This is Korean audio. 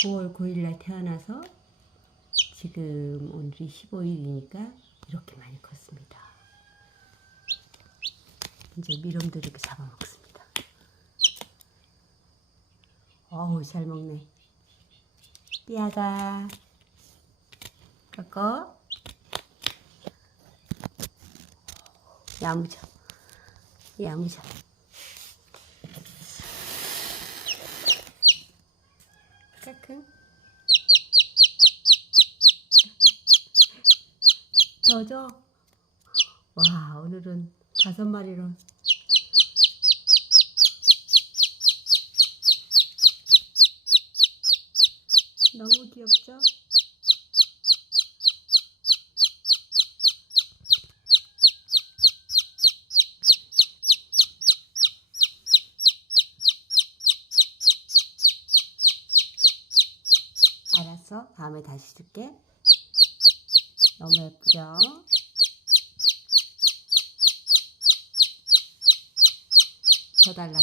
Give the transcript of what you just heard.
9월 9일날 태어나서 지금 오늘이 15일이니까 이렇게 많이 컸습니다. 이제 미럼도 이렇게 잡아먹습니다. 어우 잘 먹네. 삐아가 꺾어 야무져 야무져 까꿍 더 줘? 와 오늘은 다섯 마리로 너무 귀엽죠? 알았어. 다음에 다시 줄게. 너무 예쁘죠? 더 달라고.